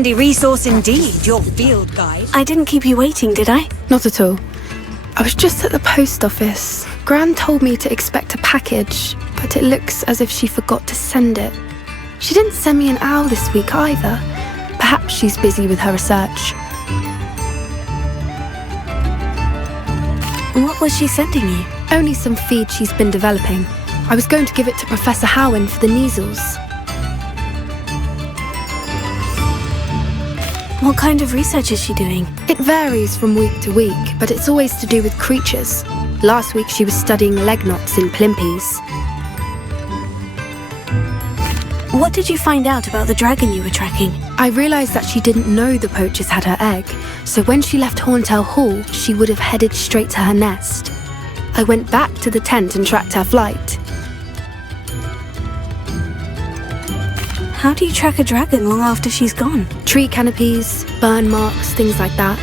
handy resource indeed, your field guide. I didn't keep you waiting, did I? Not at all. I was just at the post office. Gran told me to expect a package, but it looks as if she forgot to send it. She didn't send me an owl this week either. Perhaps she's busy with her research. What was she sending you? Only some feed she's been developing. I was going to give it to Professor Howin for the measles. What kind of research is she doing? It varies from week to week, but it's always to do with creatures. Last week she was studying leg knots in plimpies. What did you find out about the dragon you were tracking? I realised that she didn't know the poachers had her egg, so when she left Horntail Hall, she would have headed straight to her nest. I went back to the tent and tracked her flight. How do you track a dragon long after she's gone? Tree canopies, burn marks, things like that.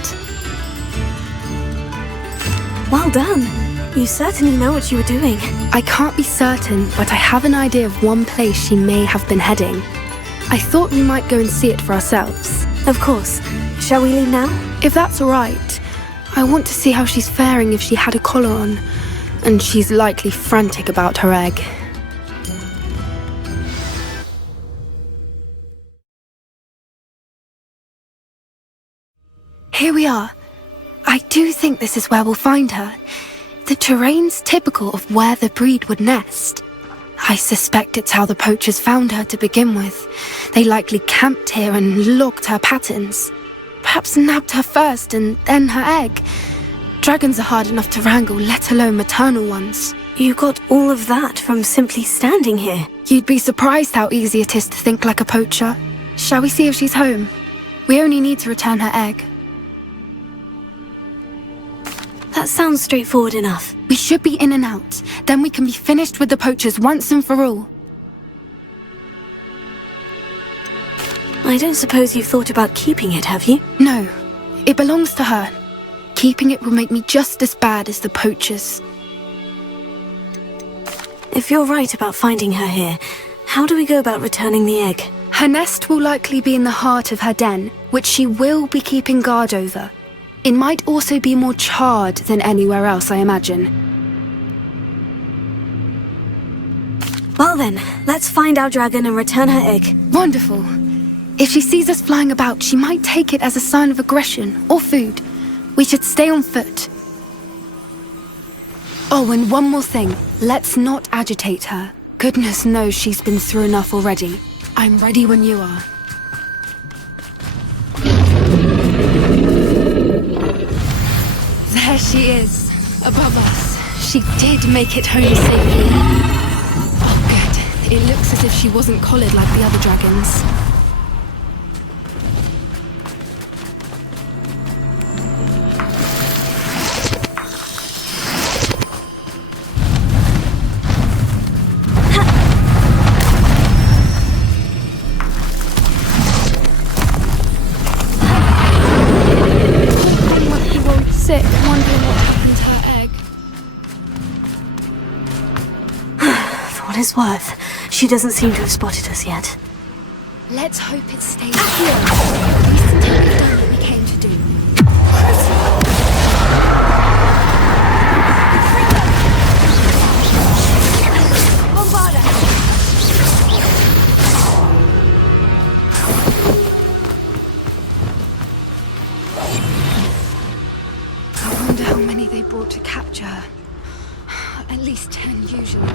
Well done. You certainly know what you were doing. I can't be certain, but I have an idea of one place she may have been heading. I thought we might go and see it for ourselves. Of course. Shall we leave now? If that's all right. I want to see how she's faring if she had a collar on. And she's likely frantic about her egg. Here we are. I do think this is where we'll find her. The terrain's typical of where the breed would nest. I suspect it's how the poachers found her to begin with. They likely camped here and logged her patterns. Perhaps nabbed her first and then her egg. Dragons are hard enough to wrangle, let alone maternal ones. You got all of that from simply standing here. You'd be surprised how easy it is to think like a poacher. Shall we see if she's home? We only need to return her egg. That sounds straightforward enough. We should be in and out. Then we can be finished with the poachers once and for all. I don't suppose you've thought about keeping it, have you? No. It belongs to her. Keeping it will make me just as bad as the poachers. If you're right about finding her here, how do we go about returning the egg? Her nest will likely be in the heart of her den, which she will be keeping guard over. It might also be more charred than anywhere else, I imagine. Well then, let's find our dragon and return her egg. Wonderful. If she sees us flying about, she might take it as a sign of aggression or food. We should stay on foot. Oh, and one more thing. Let's not agitate her. Goodness knows she's been through enough already. I'm ready when you are. There she is, above us. She did make it home safely. Oh, good. It looks as if she wasn't collared like the other dragons. Sick, wondering what happened to her egg. For what it's worth, she doesn't seem to have spotted us yet. Let's hope it stays here. At least until we've done what we came to do. They brought to capture her. At least 10 usually.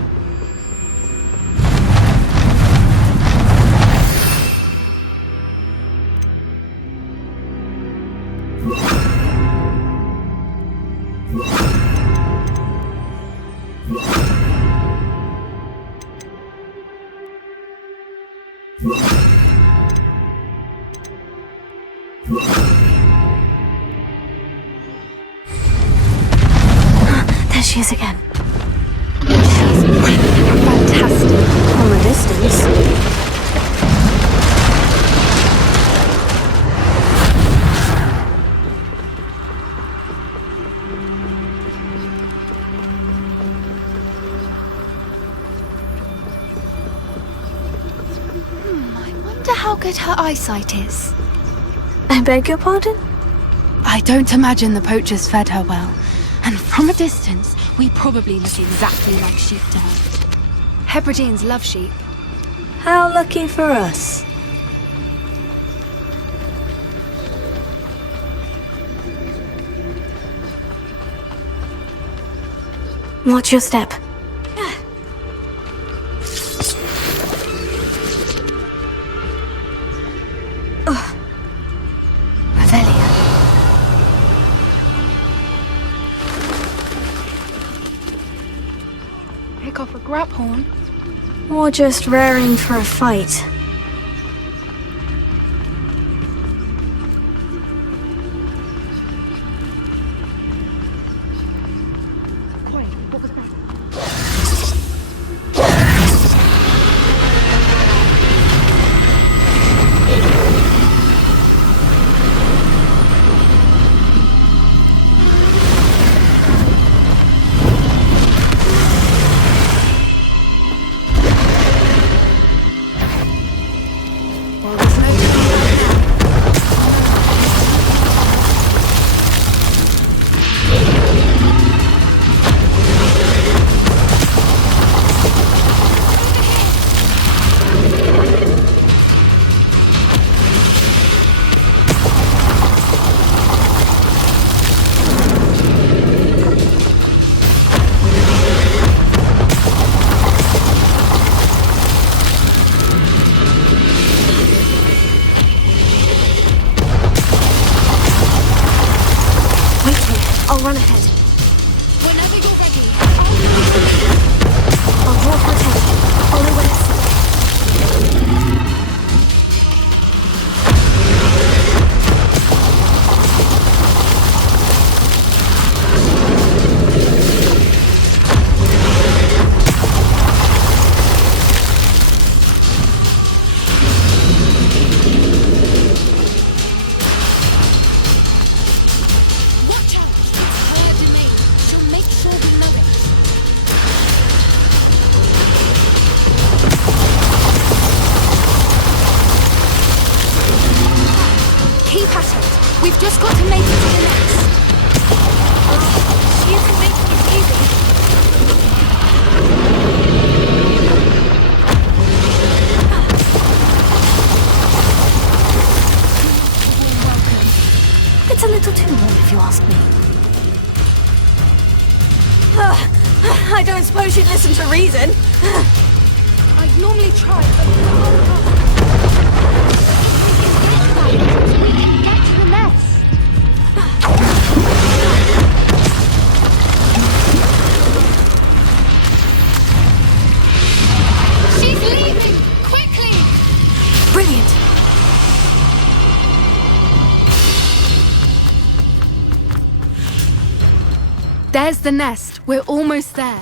There she is again. She's fantastic. From a distance. I wonder how good her eyesight is. I beg your pardon? I don't imagine the poachers fed her well. And from a distance, we probably look exactly like sheep to her. Hebrideans love sheep. How lucky for us. Watch your step. Revelia. Pick off a grab horn. Or just raring for a fight. I'll run ahead. Whenever you're ready, I'll draw for attention. Follow when it's safe. watch out! It's her domain. She'll make sure we know it. Keep at it. We've just got to make it to the next. She isn't making it easy. It's a little too warm if you ask me. I don't suppose you'd listen to reason. I'd normally try, but we can get to the nest. She's leaving! Quickly! Brilliant. There's the nest. We're almost there.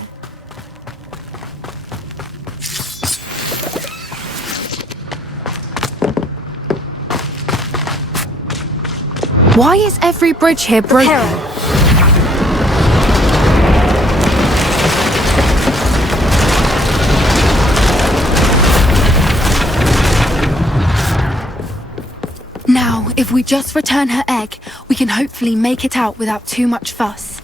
Why is every bridge here broken? Peril. Now, if we just return her egg, we can hopefully make it out without too much fuss.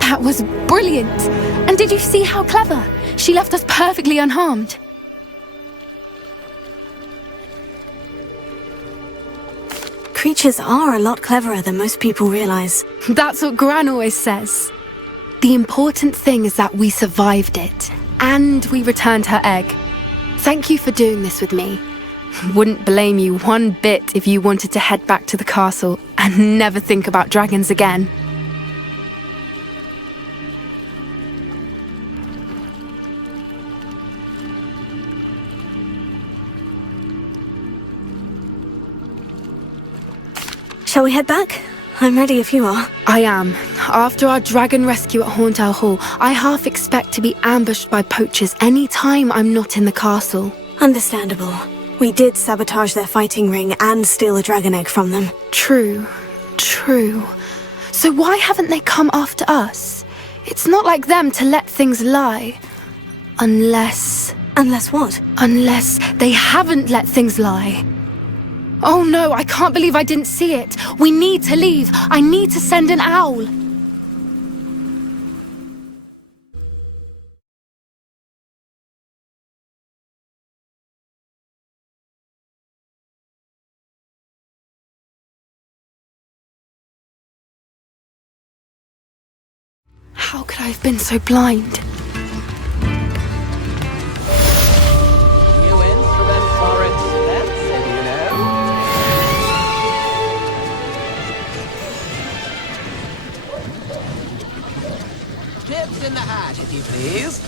That was brilliant! And did you see how clever? She left us perfectly unharmed. creatures are a lot cleverer than most people realize. That's what Gran always says. The important thing is that we survived it, and we returned her egg. Thank you for doing this with me. Wouldn't blame you one bit if you wanted to head back to the castle and never think about dragons again. Shall we head back? I'm ready if you are. I am. After our dragon rescue at Hauntowl Hall, I half expect to be ambushed by poachers any time I'm not in the castle. Understandable. We did sabotage their fighting ring and steal a dragon egg from them. True. So why haven't they come after us? It's not like them to let things lie. Unless what? Unless they haven't let things lie. Oh no, I can't believe I didn't see it. We need to leave. I need to send an owl. How could I have been so blind? New instruments are expensive, you know. Chips in the hat, if you please.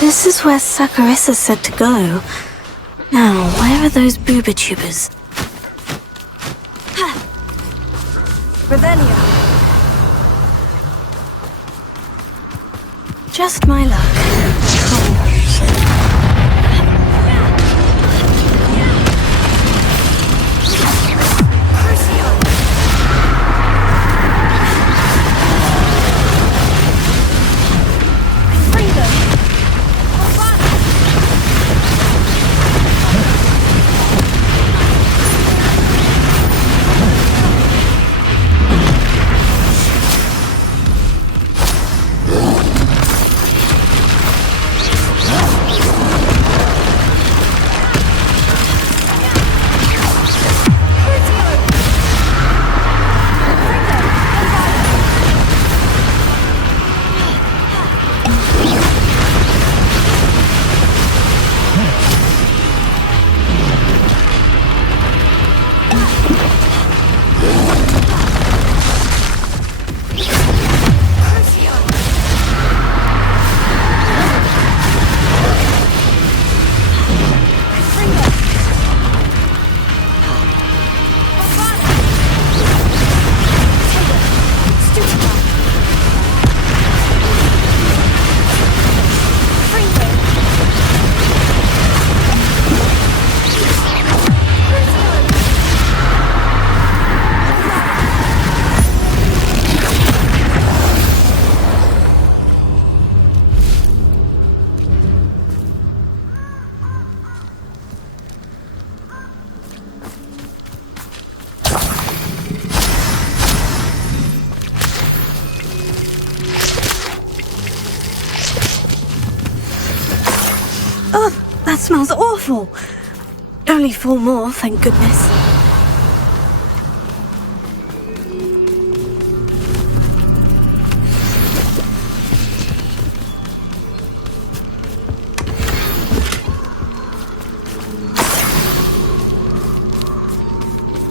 This is where Saccharissa said to go. Now, where are those booba-tubers? Revelio. Just my luck. smells awful. Only 4 more, thank goodness.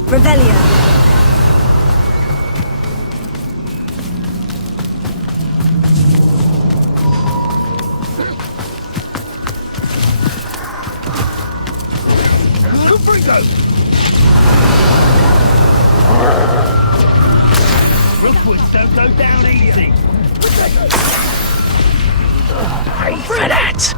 Revelio. Rookwoods don't go down easy. Pay for that.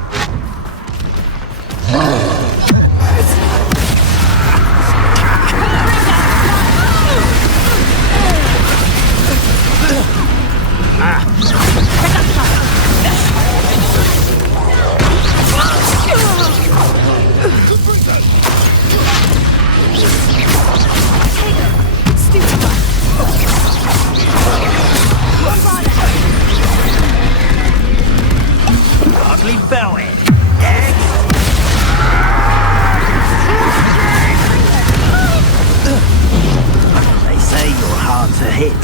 Hardly felt it. They say you're hard to hit.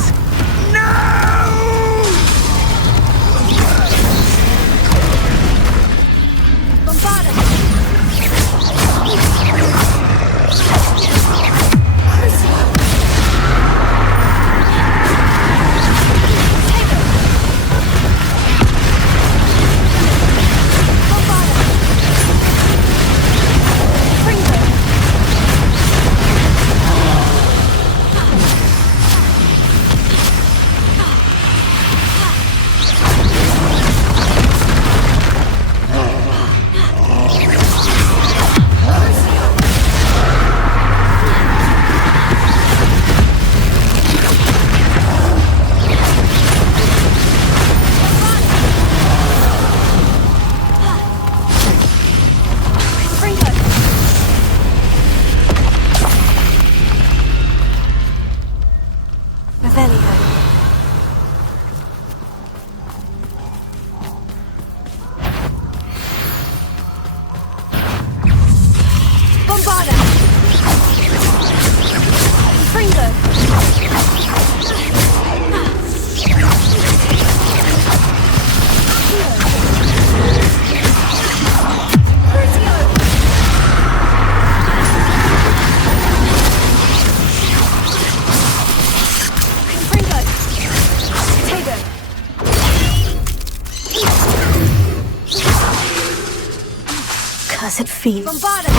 Cursed fiend. Bombarda!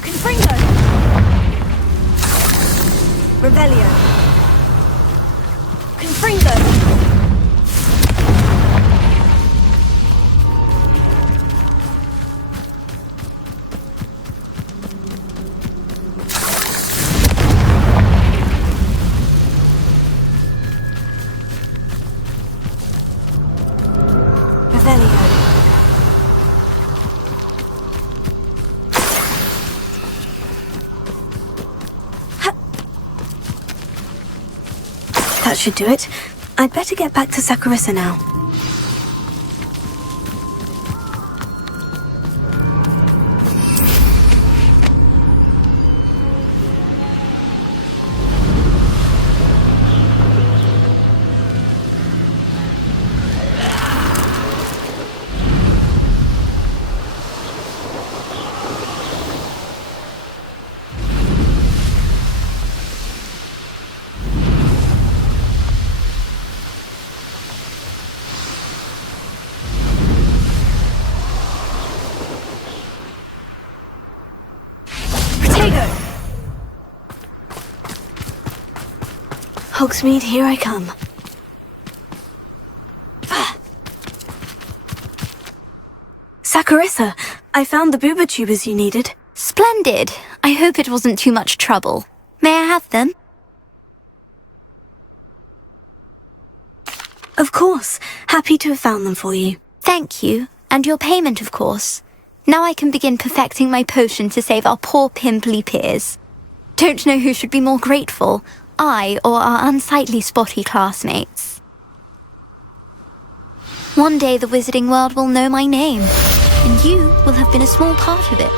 Confringo! Revelio! Confringo! That should do it. I'd better get back to Saccharissa now. Hogsmeade, here I come. Saccharissa, I found the booba tubers you needed. Splendid. I hope it wasn't too much trouble. May I have them? Of course. Happy to have found them for you. Thank you. And your payment, of course. Now I can begin perfecting my potion to save our poor pimply peers. Don't know who should be more grateful, I or our unsightly spotty classmates. One day the wizarding world will know my name, and you will have been a small part of it.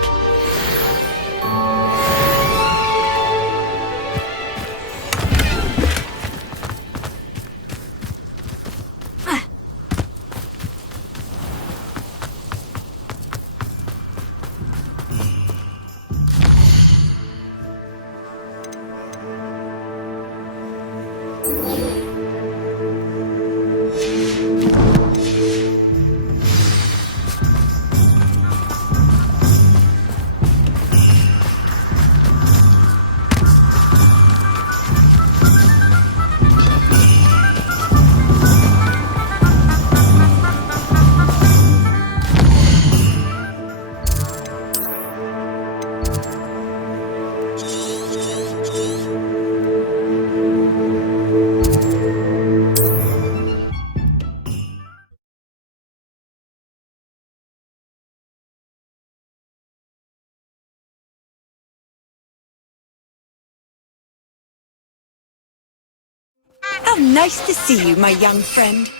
How nice to see you, my young friend.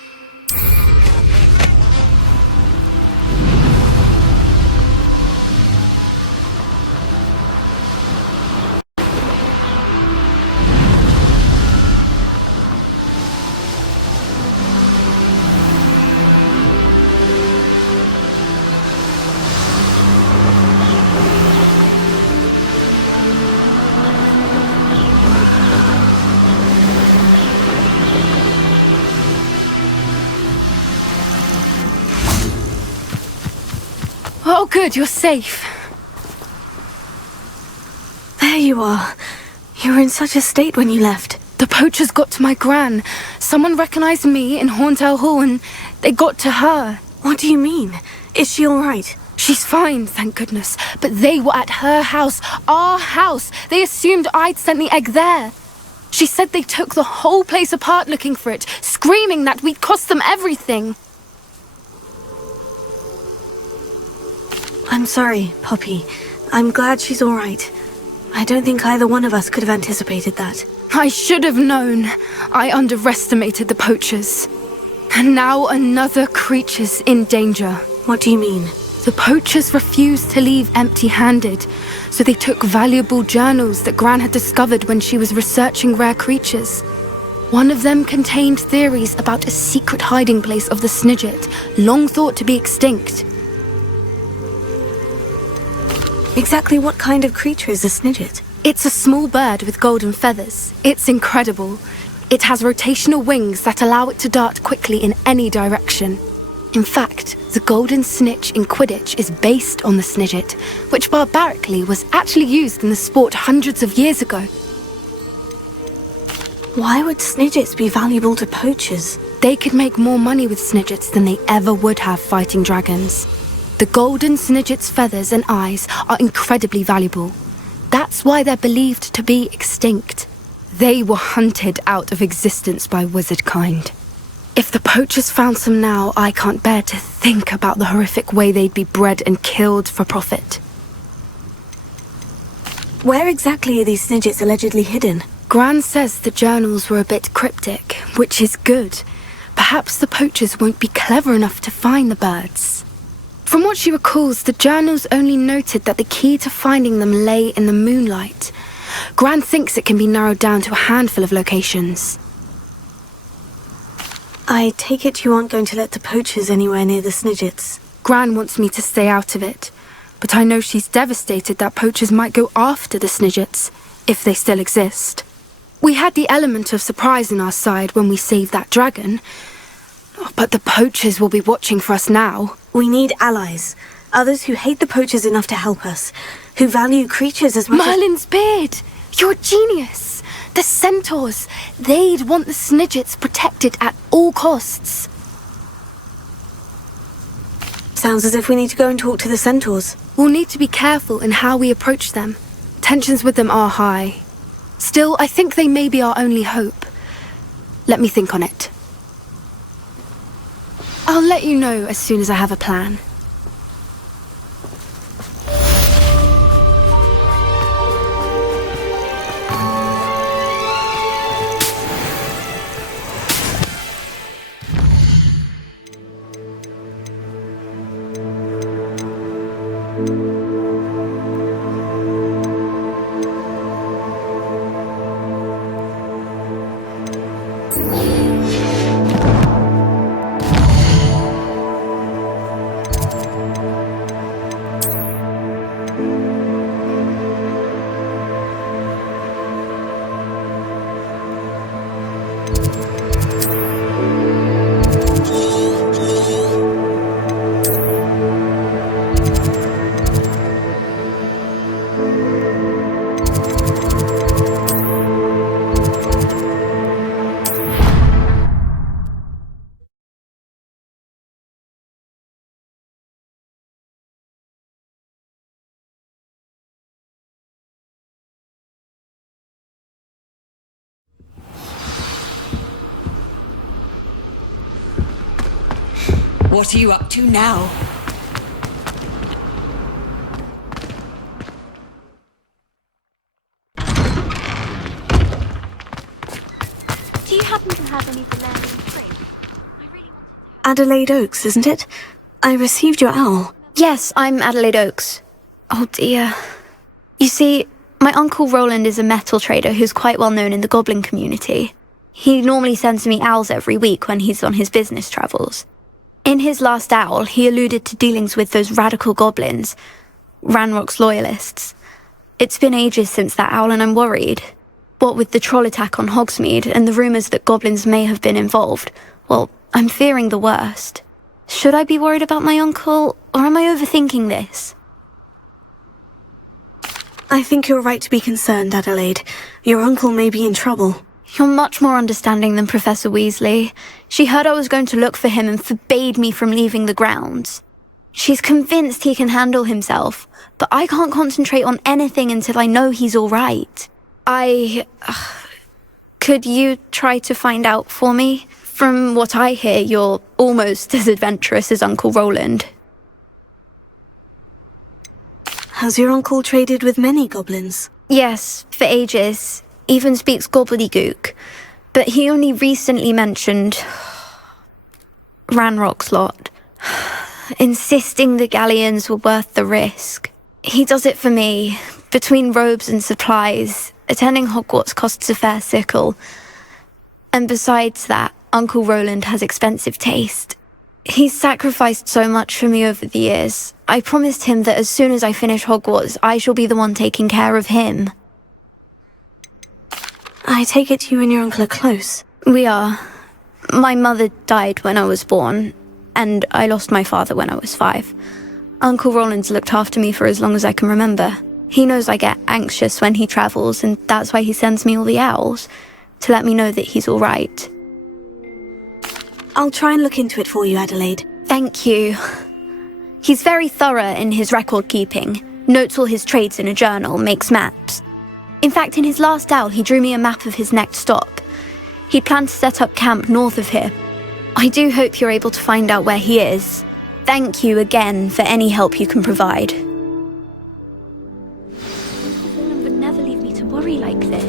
Oh, good, you're safe. There you are. You were in such a state when you left. The poachers got to my gran. Someone recognized me in Hauntel Hall and they got to her. What do you mean? Is she all right? She's fine, thank goodness. But they were at her house, our house. They assumed I'd sent the egg there. She said they took the whole place apart looking for it, screaming that we'd cost them everything. I'm sorry, Poppy. I'm glad she's all right. I don't think either one of us could have anticipated that. I should have known. I underestimated the poachers. And now another creature's in danger. What do you mean? The poachers refused to leave empty-handed, so they took valuable journals that Gran had discovered when she was researching rare creatures. One of them contained theories about a secret hiding place of the Snidget, long thought to be extinct. Exactly what kind of creature is a Snidget? It's a small bird with golden feathers. It's incredible. It has rotational wings that allow it to dart quickly in any direction. In fact, the golden snitch in Quidditch is based on the Snidget, which barbarically was actually used in the sport hundreds of years ago. Why would Snidgets be valuable to poachers? They could make more money with Snidgets than they ever would have fighting dragons. The golden Snidget's feathers and eyes are incredibly valuable. That's why they're believed to be extinct. They were hunted out of existence by wizard kind. If the poachers found some now, I can't bear to think about the horrific way they'd be bred and killed for profit. Where exactly are these Snidgets allegedly hidden? Gran says the journals were a bit cryptic, which is good. Perhaps the poachers won't be clever enough to find the birds. From what she recalls, the journals only noted that the key to finding them lay in the moonlight. Gran thinks it can be narrowed down to a handful of locations. I take it you aren't going to let the poachers anywhere near the Snidgets. Gran wants me to stay out of it, but I know she's devastated that poachers might go after the Snidgets, if they still exist. We had the element of surprise on our side when we saved that dragon, but the poachers will be watching for us now. We need allies. Others who hate the poachers enough to help us. Who value creatures as much Merlin's beard! You're a genius! The centaurs! They'd want the Snidgets protected at all costs. Sounds as if we need to go and talk to the centaurs. We'll need to be careful in how we approach them. Tensions with them are high. Still, I think they may be our only hope. Let me think on it. I'll let you know as soon as I have a plan. What are you up to now? Do you happen to have any Valerian string? I really wanted to. Adelaide Oakes, isn't it? I received your owl. Yes, I'm Adelaide Oakes. Oh dear. You see, my uncle Roland is a metal trader who's quite well known in the goblin community. He normally sends me owls every week when he's on his business travels. In his last owl, he alluded to dealings with those radical goblins, Ranrock's loyalists. It's been ages since that owl and I'm worried. What with the troll attack on Hogsmeade and the rumours that goblins may have been involved, well, I'm fearing the worst. Should I be worried about my uncle, or am I overthinking this? I think you're right to be concerned, Adelaide. Your uncle may be in trouble. You're much more understanding than Professor Weasley. She heard I was going to look for him and forbade me from leaving the grounds. She's convinced he can handle himself, but I can't concentrate on anything until I know he's all right. Could you try to find out for me? From what I hear, you're almost as adventurous as Uncle Roland. Has your uncle traded with many goblins? Yes, for ages. Even speaks gobbledygook. But he only recently mentioned Ranrock's lot, insisting the galleons were worth the risk. He does it for me. Between robes and supplies, attending Hogwarts costs a fair sickle. And besides that, Uncle Roland has expensive taste. He's sacrificed so much for me over the years. I promised him that as soon as I finish Hogwarts, I shall be the one taking care of him. I take it you and your uncle are close. We are. My mother died when I was born, and I lost my father when I was 5. Uncle Roland's looked after me for as long as I can remember. He knows I get anxious when he travels, and that's why he sends me all the owls, to let me know that he's all right. I'll try and look into it for you, Adelaide. Thank you. He's very thorough in his record keeping, notes all his trades in a journal, makes maps. In fact, in his last owl, he drew me a map of his next stop. He planned to set up camp north of here. I do hope you're able to find out where he is. Thank you again for any help you can provide. Roland would never leave me to worry like this.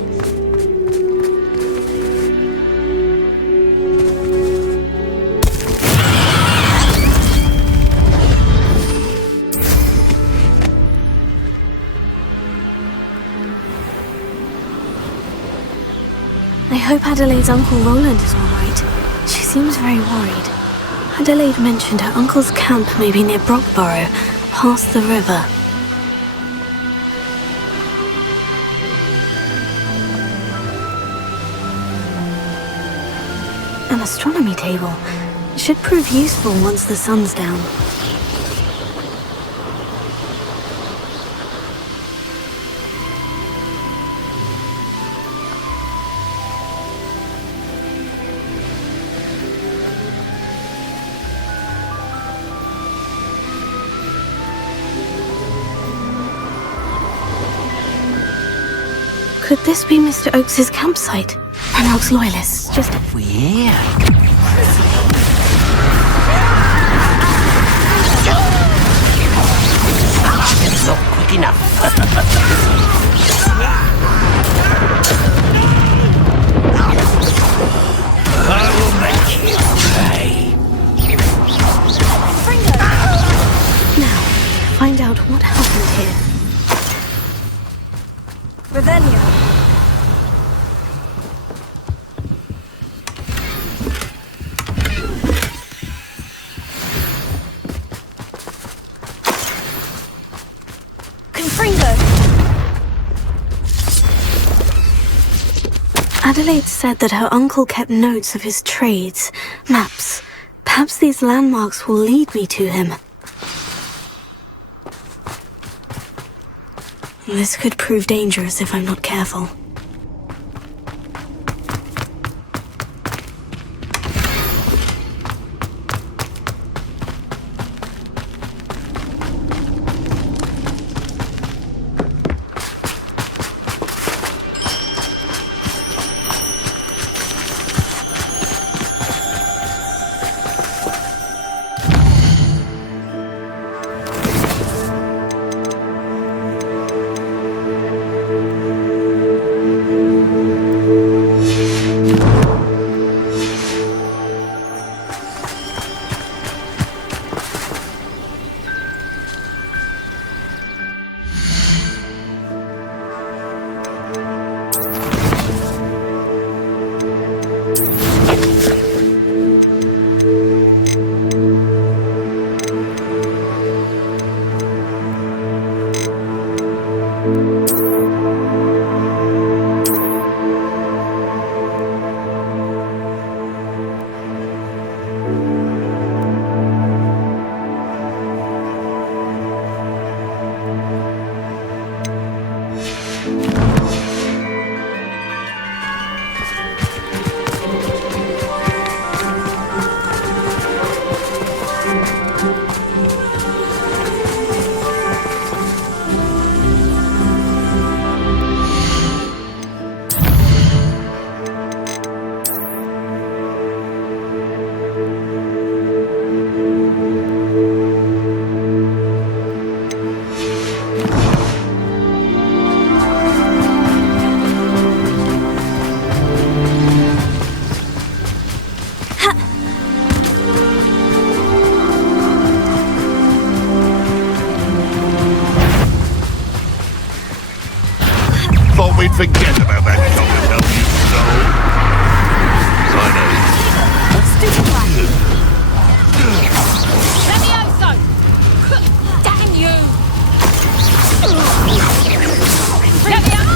I hope Adelaide's Uncle Roland is all right. She seems very worried. Adelaide mentioned her uncle's camp may be near Brockborough, past the river. An astronomy table. It should prove useful once the sun's down. Could this be Mr. Oakes' campsite? Ranrock's loyalists, just... We're here. It's not quick enough. I will make you pay. Now, find out what happened here. Revelio. Adelaide said that her uncle kept notes of his trades, maps. Perhaps these landmarks will lead me to him. This could prove dangerous if I'm not careful. thought we'd forget about that cockatoo you stole. I know. Levioso! Damn you! Levioso!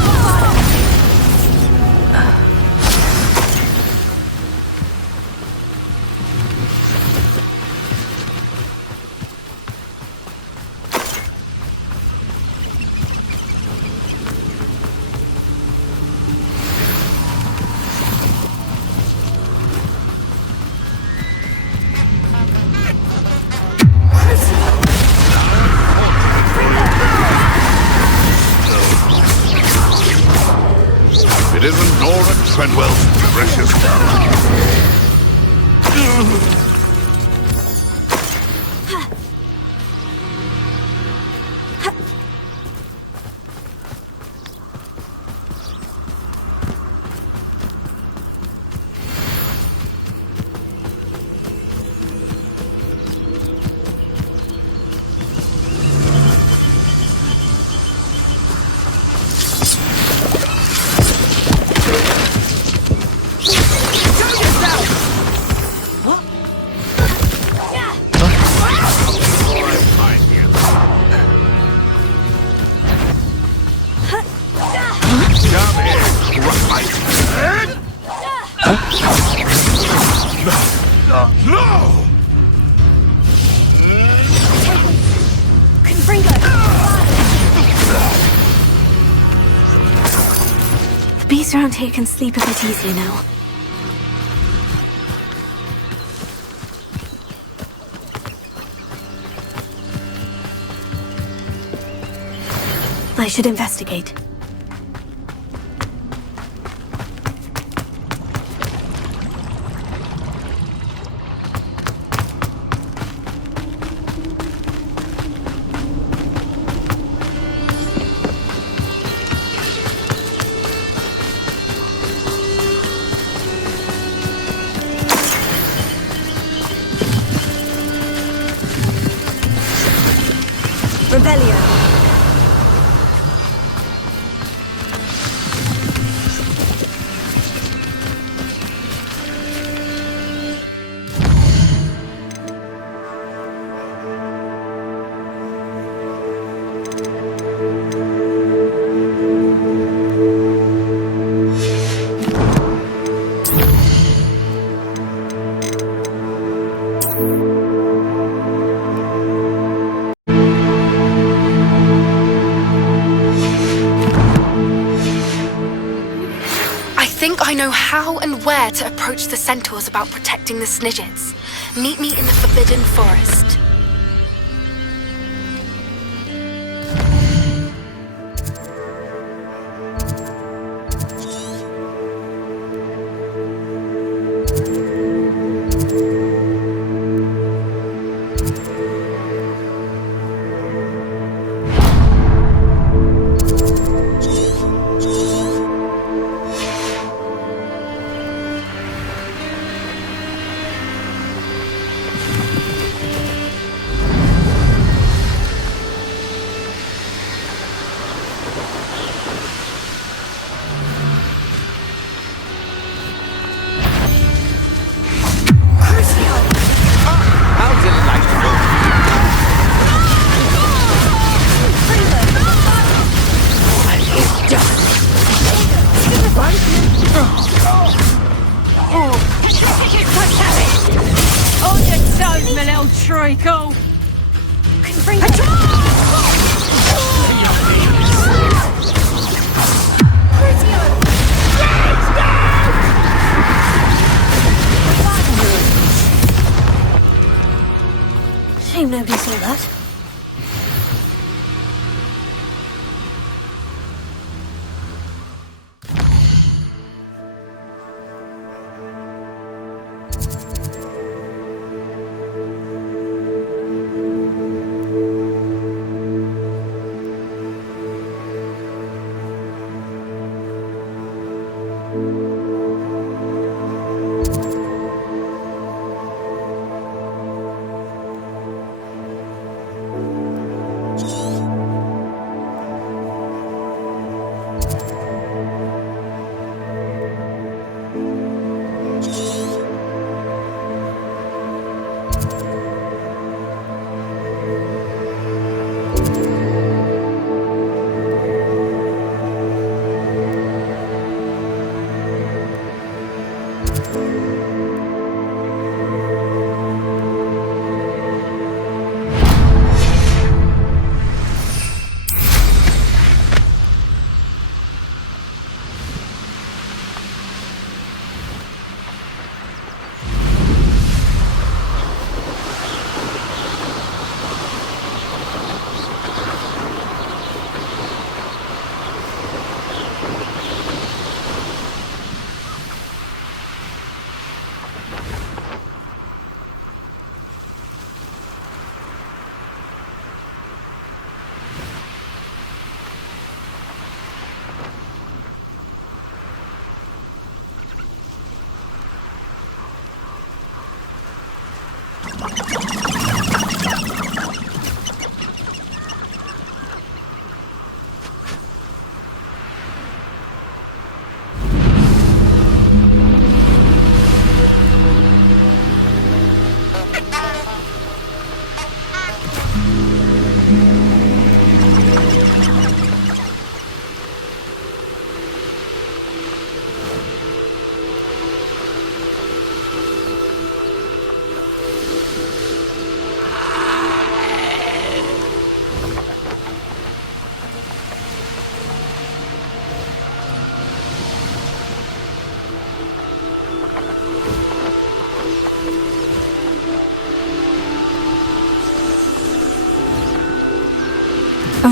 It isn't Nora Treadwell's precious flower. The beast around here can sleep a bit easier now. I should investigate. Rebellion. I know how and where to approach the centaurs about protecting the Snidgets. Meet me in the Forbidden Forest. Shame nobody saw that.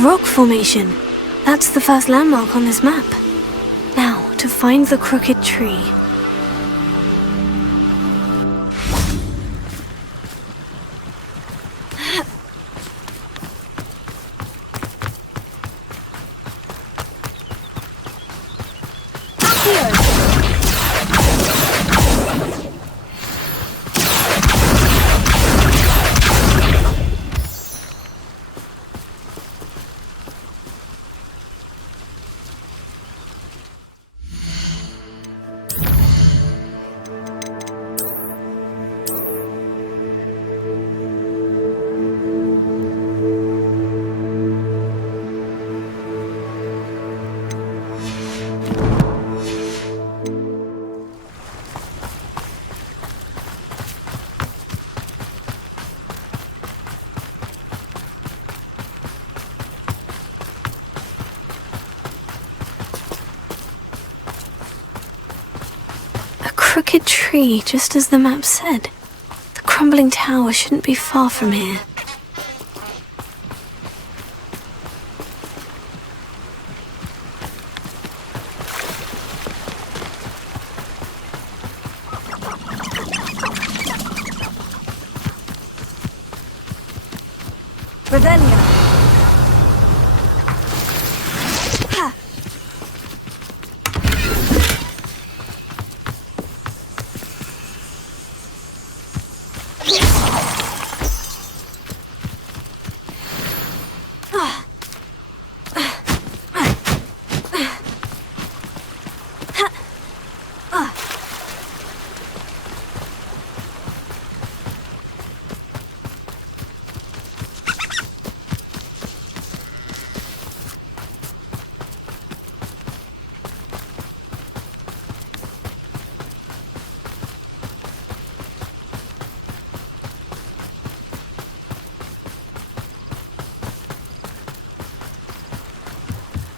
rock formation. That's the first landmark on this map. Now, to find the crooked tree. Crooked tree, just as the map said. The crumbling tower shouldn't be far from here. Revelia!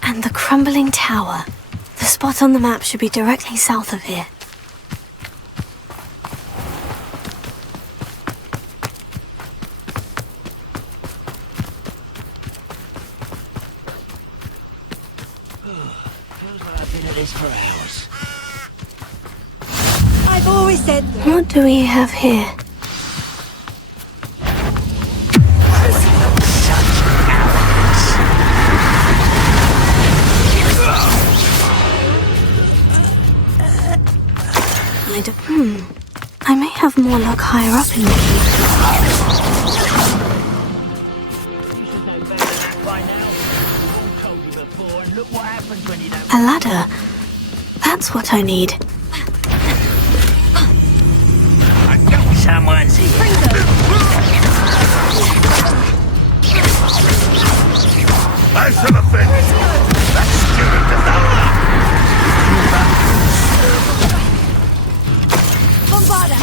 And the crumbling tower. The spot on the map should be directly south of here. Feels like I've been at this for hours. I've always said that. What do we have here? I may have more luck higher up in the keep. You should know better than that by now. I've told you before, and look what happens when you don't. A ladder. That's what I need. I know someone's here. I should have been. That stupid devourer. Bombarda!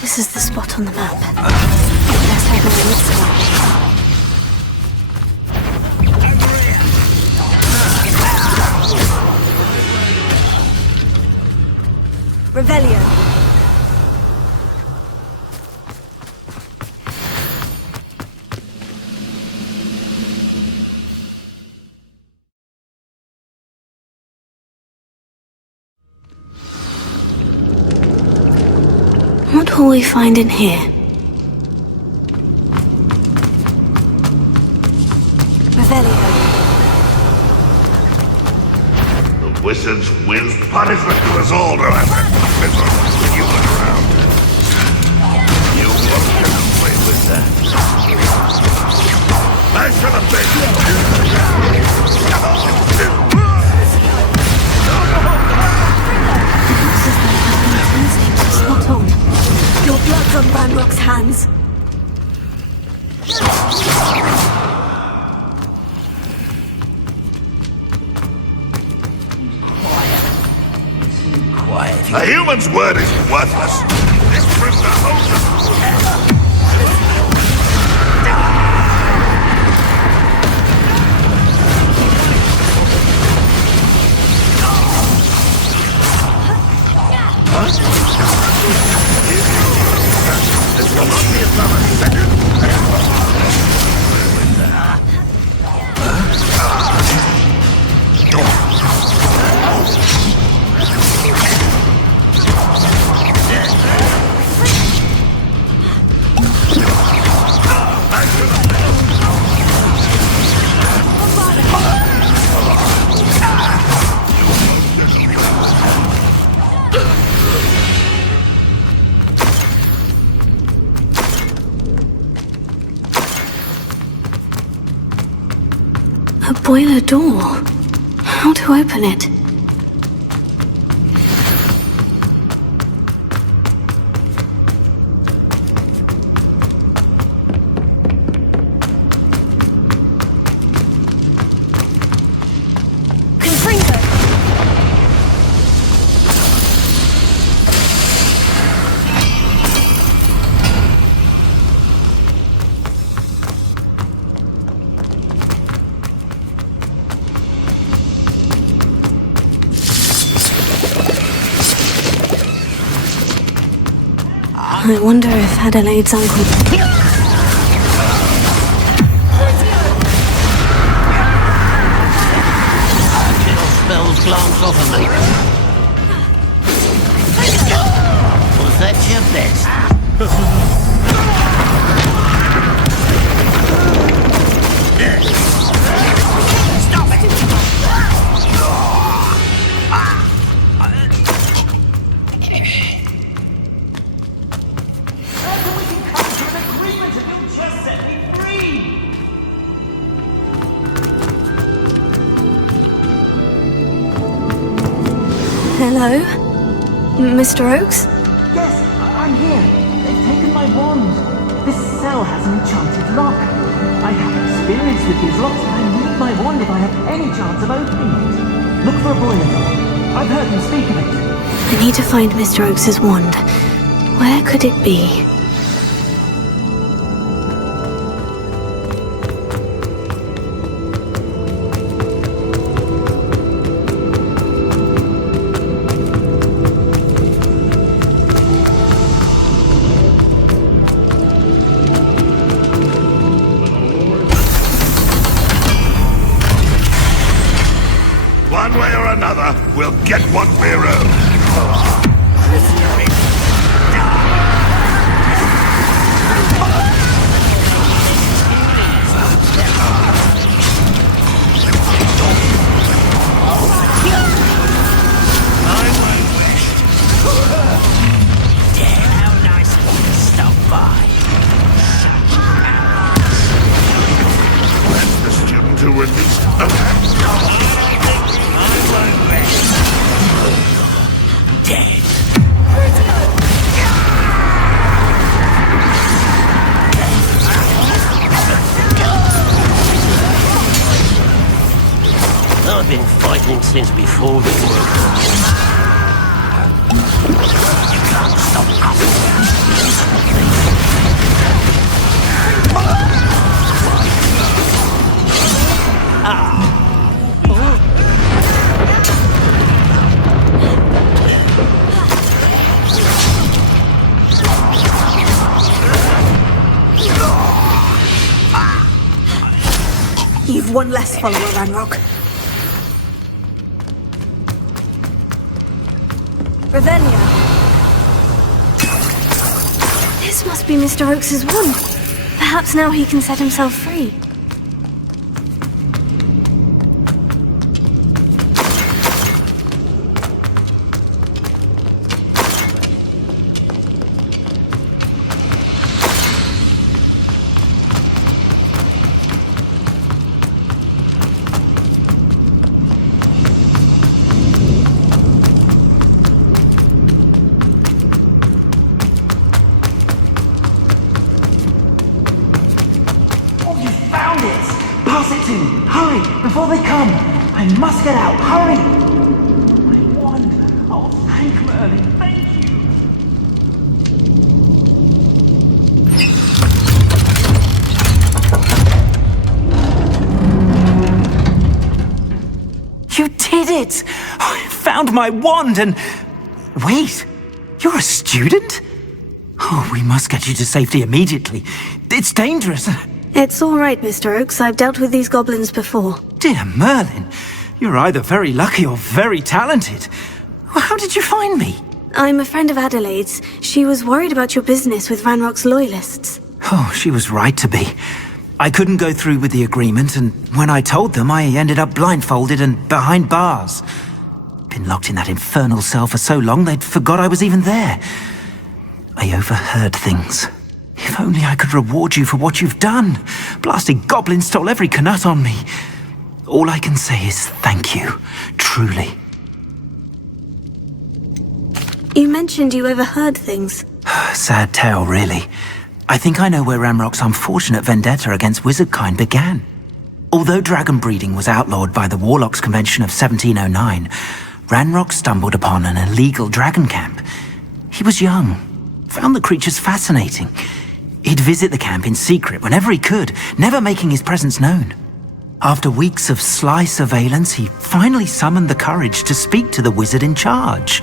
This is the spot on the map. Let's head over this way. Revelio. What will we find in here? Revelio. The wizard's will punishment to us all, remember? You went around. You won't get away with that. I should have been. Spot on. Your blood's on Ranrock's hands. A human's word is worthless. This proves the whole. A boiler door. How to open it? I wonder if Adelaide's uncle... Spells glance off of me. Was that your best? Stop it! Hello? Mr. Oakes? Yes, I'm here. They've taken my wand. This cell has an enchanted lock. I have experience with these locks, but I need my wand if I have any chance of opening it. Look for a boiler door. I've heard them speak of it. I need to find Mr. Oakes' wand. Where could it be? One way or another, we'll get what we're owed. How nice of you to stop by. That's the student who released... Dead. I've been fighting since before the war. You can't stop You've one less follower, Ranrock. Ravenna. This must be Mr. Oakes' wand. Perhaps now he can set himself free. Pass it to me! Hurry! Before they come! I must get out! Hurry! My wand! Oh, thank Merlin! Thank you! You did it! I found my wand and... Wait! You're a student? Oh, we must get you to safety immediately. It's dangerous. It's all right, Mr. Oakes. I've dealt with these goblins before. Dear Merlin, you're either very lucky or very talented. How did you find me? I'm a friend of Adelaide's. She was worried about your business with Ranrock's loyalists. Oh, she was right to be. I couldn't go through with the agreement, and when I told them, I ended up blindfolded and behind bars. Been locked in that infernal cell for so long, they'd forgot I was even there. I overheard things. If only I could reward you for what you've done. Blasted goblins stole every Knut on me. All I can say is thank you, truly. You mentioned you overheard things. Sad tale, really. I think I know where Ranrock's unfortunate vendetta against wizardkind began. Although dragon breeding was outlawed by the Warlocks Convention of 1709, Ranrock stumbled upon an illegal dragon camp. He was young, found the creatures fascinating. He'd visit the camp in secret whenever he could, never making his presence known. After weeks of sly surveillance, he finally summoned the courage to speak to the wizard in charge.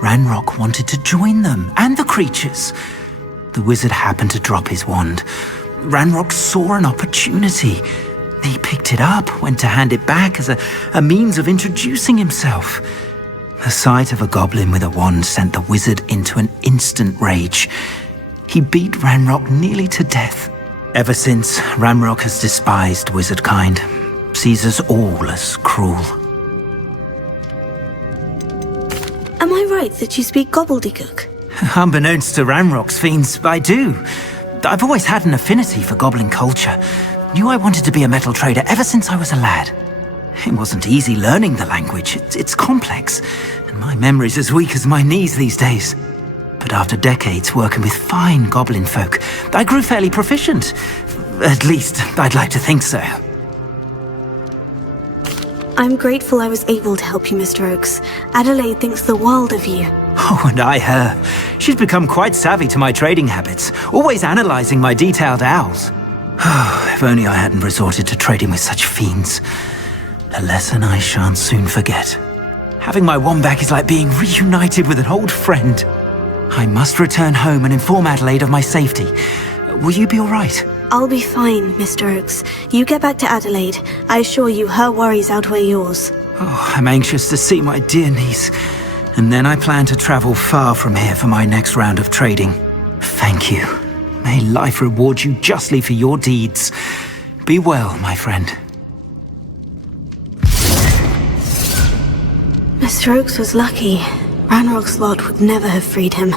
Ranrock wanted to join them, and the creatures. The wizard happened to drop his wand. Ranrock saw an opportunity. He picked it up, went to hand it back as a means of introducing himself. The sight of a goblin with a wand sent the wizard into an instant rage. He beat Ranrock nearly to death. Ever since, Ranrock has despised wizardkind, sees us all as cruel. Am I right that you speak gobbledygook? Unbeknownst to Ranrock's fiends, I do. I've always had an affinity for goblin culture. Knew I wanted to be a metal trader ever since I was a lad. It wasn't easy learning the language. It's complex, and my memory's as weak as my knees these days. But after decades working with fine goblin folk, I grew fairly proficient. At least, I'd like to think so. I'm grateful I was able to help you, Mr. Oakes. Adelaide thinks the world of you. Oh, and I her. She's become quite savvy to my trading habits, always analysing my detailed owls. If only I hadn't resorted to trading with such fiends. A lesson I shan't soon forget. Having my wand back is like being reunited with an old friend. I must return home and inform Adelaide of my safety. Will you be all right? I'll be fine, Mr. Oakes. You get back to Adelaide. I assure you her worries outweigh yours. Oh, I'm anxious to see my dear niece. And then I plan to travel far from here for my next round of trading. Thank you. May life reward you justly for your deeds. Be well, my friend. Mr. Oakes was lucky. Ranrock's lot would never have freed him.